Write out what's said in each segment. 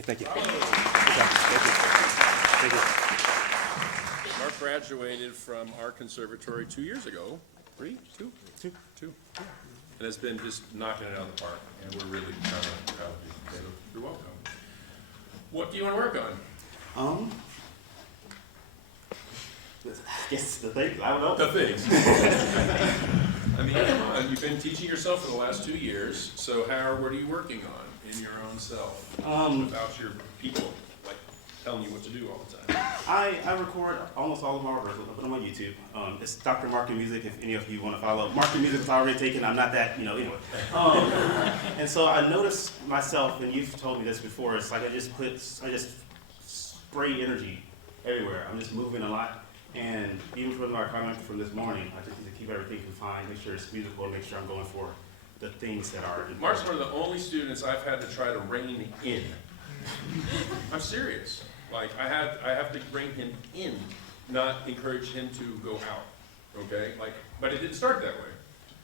Hey, thank you. Oh. Good job. Thank you. Thank you. Mark graduated from our conservatory 2 years ago. Two. And has been just knocking it out of the park, and we're really proud of you. So you're welcome. What do you want to work on? I guess the things, I don't know. The things. I mean, come on, you've been teaching yourself for the last 2 years, so what are you working on in your own self? Without your people, like, telling you what to do all the time. I record almost all of my rehearsals. I put them on YouTube. It's Dr. Market Music, if any of you want to follow. Market Music is already taken. I'm not that, anyway. And so I noticed myself, and you've told me this before, it's like I just spray energy everywhere. I'm just moving a lot. And even from our comment from this morning, I just need to keep everything confined, make sure it's musical, and make sure I'm going for the things that are important. Mark's one of the only students I've had to try to rein in. I'm serious. Like, I have to bring him in, not encourage him to go out, okay? Like, but it didn't start that way.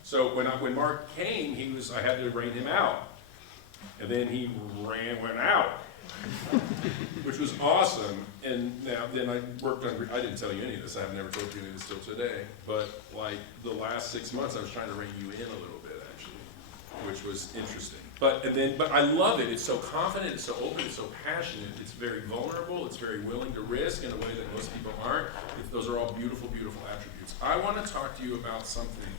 So when Mark came, I had to rein him out. And then he went out, which was awesome. And then I worked on, I didn't tell you any of this, I've never told you any of this till today, but like the last 6 months I was trying to rein you in a little bit actually, which was interesting. But I love it, it's so confident, it's so open, it's so passionate, it's very vulnerable, it's very willing to risk in a way that most people aren't. Those are all beautiful, beautiful attributes. I want to talk to you about something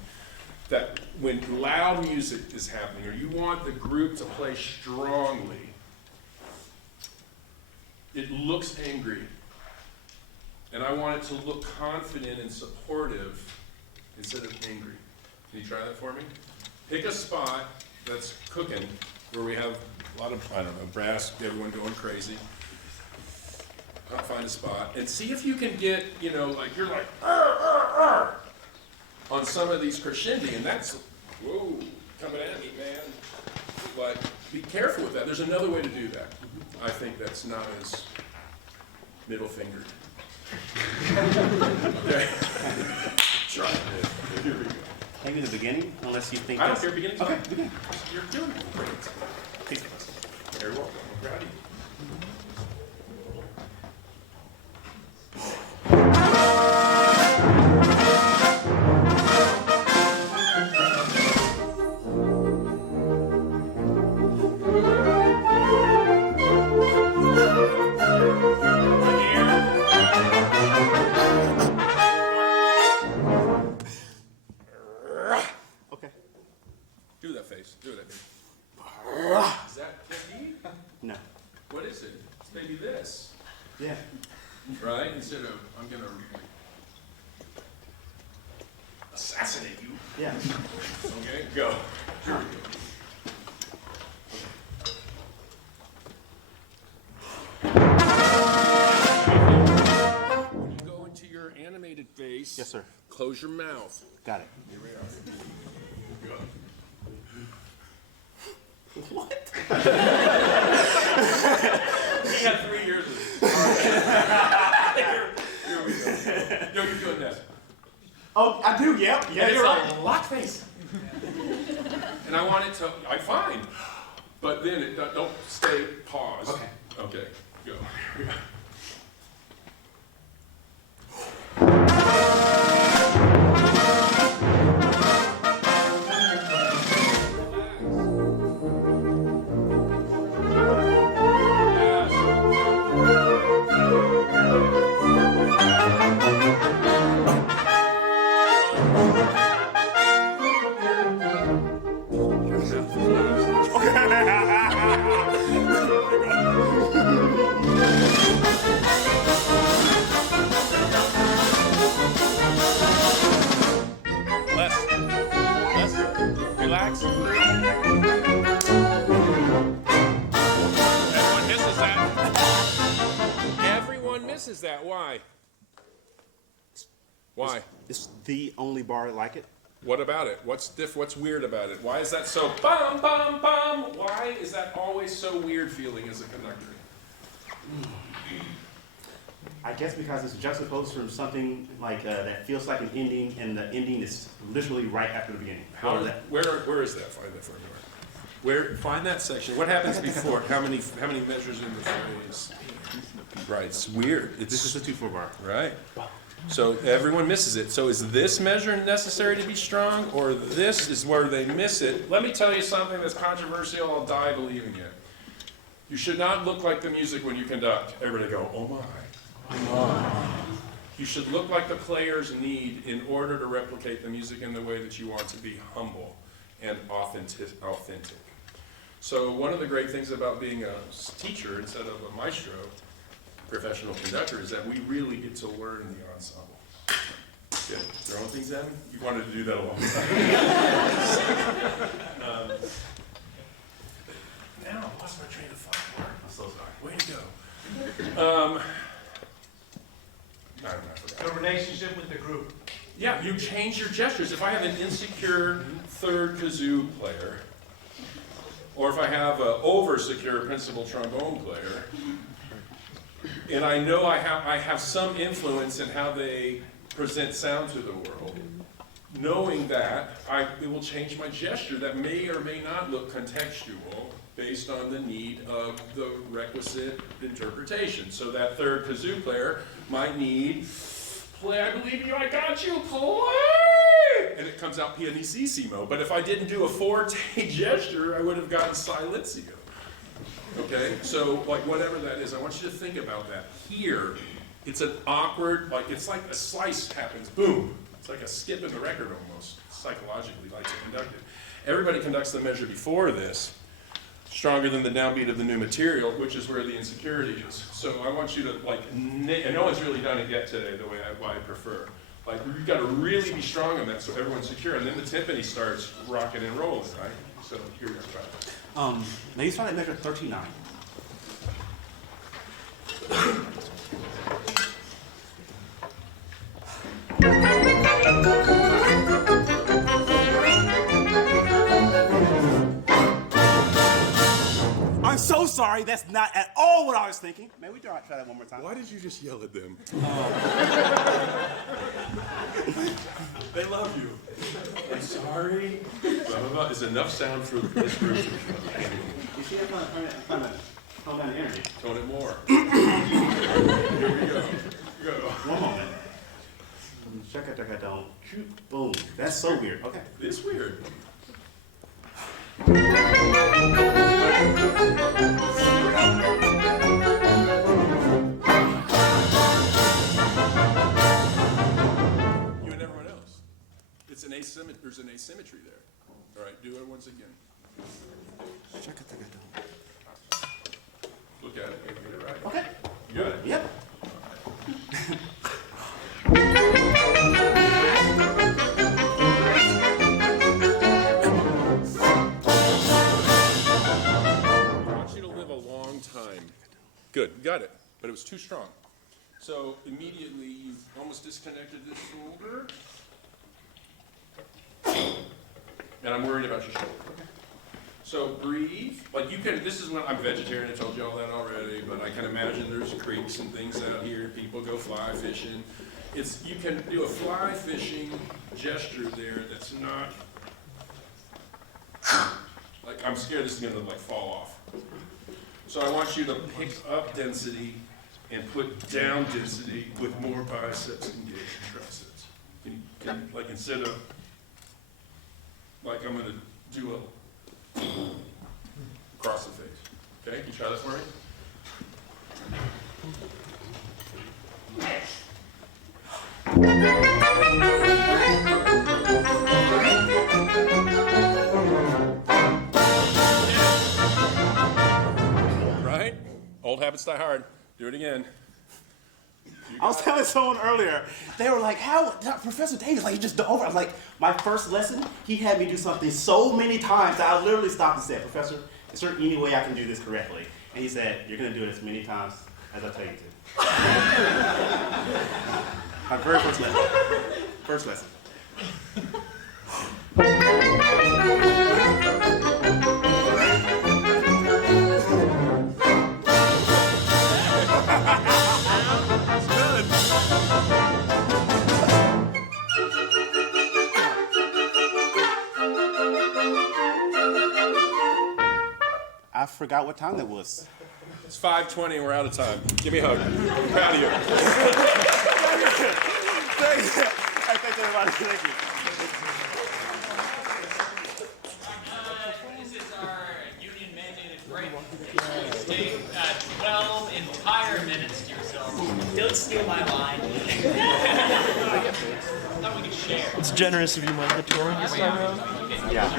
that when loud music is happening, or you want the group to play strongly, it looks angry. And I want it to look confident and supportive instead of angry. Can you try that for me? Pick a spot that's cooking, where we have a lot of, I don't know, brass, everyone going crazy. Find a spot and see if you can get, like you're like, arr, arr, arr, on some of these crescendi, and that's, whoa, coming at me, man. But be careful with that. There's another way to do that. I think that's not as middle fingered. Try it. Here we go. Maybe the beginning, unless you think I don't care, beginning's okay, fine. begin. You're doing great. Peace. Very welcome. I'm proud of you. Okay. Do that face. Do that. Is that Candide? No. What is it? It's maybe this, Yeah. right? Instead of, I'm gonna like, assassinate you. Yeah. Okay, go. Here we go. When you go into your animated face, Yes, sir. close your mouth. Got it. Here we are. Go. What? We had 3 years of this. Here we go. Yo, you're doing this. Oh, I do, yep. Yeah, And you're it's right. like lock face. And I want it to, I'm fine. But then don't stay paused. Okay. Okay, go. Here we go. Relax. Everyone misses that. Everyone misses that. Why? Why? It's the only bar like it. What about it? What's weird about it? Why is that so bum bum bum? Why is that always so weird feeling as a conductor? I guess because it's juxtaposed from something like that feels like an ending, and the ending is literally right after the beginning. Where is that? Find that for me. Find that section. What happens before? How many measures in the phrase? Right, it's weird. This is the 2/4 bar. Right. So everyone misses it. So is this measure necessary to be strong, or this is where they miss it? Let me tell you something that's controversial. I'll die believing it. You should not look like the music when you conduct. Everybody go, oh my. Oh my. You should look like the players need in order to replicate the music in the way that you want to be humble and authentic. So one of the great things about being a teacher instead of a maestro, professional conductor, is that we really get to learn the ensemble. Good. Throwing things at me? You wanted to do that a long time. Now, I lost my train of thought. I'm so sorry. Way to go. I don't know, I forgot. The relationship with the group. Yeah, you change your gestures. If I have an insecure third kazoo player, or if I have an over-secure principal trombone player, and I know I have some influence in how they present sound to the world, knowing that, it will change my gesture that may or may not look contextual based on the need of the requisite interpretation. So that third kazoo player might need, play, I believe you, I got you, play! And it comes out pianissimo. But if I didn't do a forte gesture, I would have gotten silencio. Okay, so like whatever that is, I want you to think about that. Here, it's an awkward, it's like a slice happens, boom. It's like a skip in the record almost, psychologically, like to conduct it. Everybody conducts the measure before this, stronger than the downbeat of the new material, which is where the insecurity is. So I want you to and no one's really done it yet today the way I prefer. You've got to really be strong on that so everyone's secure, and then the timpani starts rocking and rolling, right? So here we go. Now you start at measure 13/9. I'm so sorry, that's not at all what I was thinking. May we try that one more time? Why did you just yell at them? They love you. I'm sorry. Blah, blah, blah. Is enough sound for this group? You see, I'm trying to tone down the energy. Tone it more. Here we go. Go. One moment. Check, don't. Boom. That's so weird. Okay. It's weird. You and everyone else. There's an asymmetry there. All right, do it once again. Look at it, maybe get it right. Okay. You got it? Yep. I want you to live a long time. Good, you got it, but it was too strong. So immediately you've almost disconnected this shoulder. And I'm worried about your shoulder. So breathe, this is when I'm vegetarian, I told you all that already, but I can imagine there's creeks and things out here, people go fly fishing. You can do a fly fishing gesture there that's not, I'm scared this is gonna fall off. So I want you to pick up density and put down density with more biceps engaged triceps. Instead of, I'm gonna do a, across the face. Okay, can you try that for me? Right? Old habits die hard. Do it again. I was telling someone earlier, they were like, how, Professor Davis, you just dove over. I was like, my first lesson, he had me do something so many times that I literally stopped and said, Professor, is there any way I can do this correctly? And he said, you're going to do it as many times as I tell you to. My very first lesson. First lesson. I forgot what time that was. It's 5:20 and we're out of time. Give me a hug. I'm proud of you. Thank you. Hey, thank you, everybody. Thank you. This is our union mandated break. Please take 12 entire minutes to yourself. Don't steal my line. Thought we could share. It's generous of you, Mike, the touring this time around. Yeah.